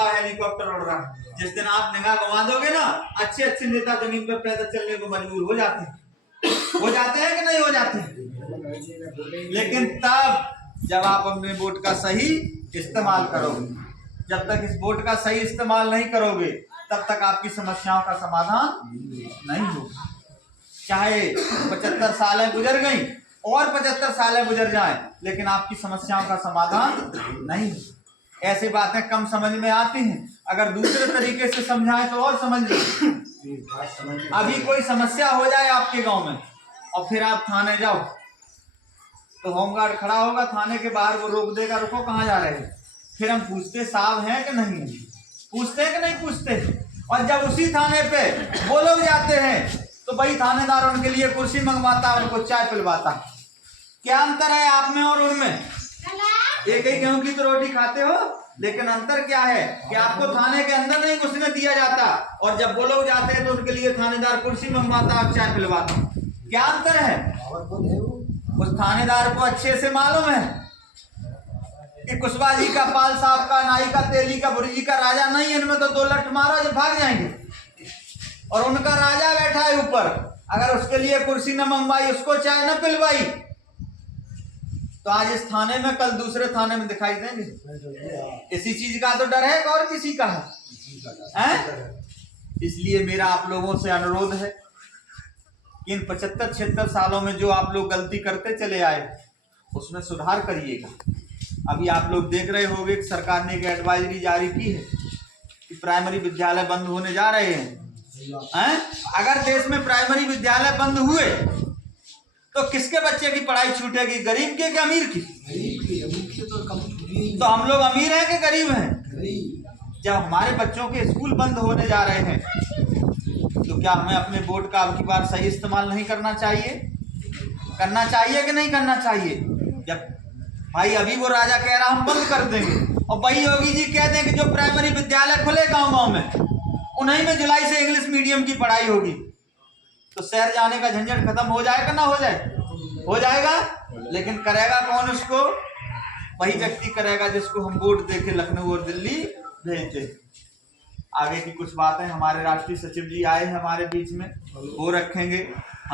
रहा है, हेलीकॉप्टर उड़ रहा है। जिस दिन आप निगाह गंवा दोगे ना, अच्छे अच्छे नेता जमीन पर पैदल चलने को मजबूर हो जाते हैं कि नहीं हो जाते? लेकिन तब जब आप अपने वोट का सही इस्तेमाल करोगे, जब तक इस वोट का सही इस्तेमाल नहीं करोगे तब तक आपकी समस्याओं का समाधान नहीं होगा। चाहे 75 सालें गुजर गई और 75 सालें गुजर जाएं, लेकिन आपकी समस्याओं का समाधान नहीं। ऐसी बातें कम समझ में आती हैं, अगर दूसरे तरीके से समझाएं तो और समझ लीजिए। अभी कोई समस्या हो जाए आपके गांव में और फिर आप थाने जाओ तो होमगार्ड खड़ा होगा थाने के बाहर, वो रोक देगा, रुको कहाँ जा रहे हैं? फिर हम पूछते साहब हैं कि नहीं, पूछते हैं कि नहीं पूछते? और जब उसी थाने पे वो लोग जाते हैं तो भाई थानेदार उनके लिए कुर्सी मंगवाता, उनको चाय पिलवाता। क्या अंतर है आप में और उनमें? एक ही गेहूं की तो रोटी खाते हो, लेकिन अंतर क्या है कि आपको थाने के अंदर नहीं घुसने दिया जाता, और जब वो लोग जाते हैं तो उनके लिए थानेदार कुर्सी मंगवाता और चाय पिलवाता। क्या अंतर है? उस थानेदार को अच्छे से मालूम है कि कुशवाहा जी का, पाल साहब का, नाई का, तेली का, बुरी जी का राजा नहीं, इनमें तो 2 लठ मारो जो भाग जाएंगे, और उनका राजा बैठा है ऊपर। अगर उसके लिए कुर्सी न मंगवाई, उसको चाय न पिलवाई, तो आज इस थाने में कल दूसरे थाने में दिखाई देंगे। इसी चीज का तो डर है और किसी का है? इसलिए मेरा आप लोगों से अनुरोध है कि इन 75-76 सालों में जो आप लोग गलती करते चले आए उसमें सुधार करिएगा। अभी आप लोग देख रहे होंगे कि सरकार ने एक एडवाइजरी जारी की है कि प्राइमरी विद्यालय बंद होने जा रहे हैं। अगर देश में प्राइमरी विद्यालय बंद हुए तो किसके बच्चे की पढ़ाई छूटेगी? गरीब के कि अमीर की? तो हम लोग अमीर हैं कि गरीब हैं? जब हमारे बच्चों के स्कूल बंद होने जा रहे हैं तो क्या हमें अपने वोट का अब की बार सही इस्तेमाल नहीं करना चाहिए? करना चाहिए कि नहीं करना चाहिए? जब भाई अभी वो राजा कह रहा हम बंद कर देंगे, और वही योगी जी कह दें कि जो प्राइमरी विद्यालय खुले गांव-गांव में, उन्हीं में जुलाई से इंग्लिश मीडियम की पढ़ाई होगी, तो शहर जाने का झंझट खत्म हो जाएगा ना? हो जाए? हो जाएगा। लेकिन करेगा कौन उसको? वही व्यक्ति करेगा जिसको हम वोट देके लखनऊ और दिल्ली भेज दें। आगे की कुछ बातें हमारे राष्ट्रीय सचिव जी आए हैं हमारे बीच में, वो रखेंगे।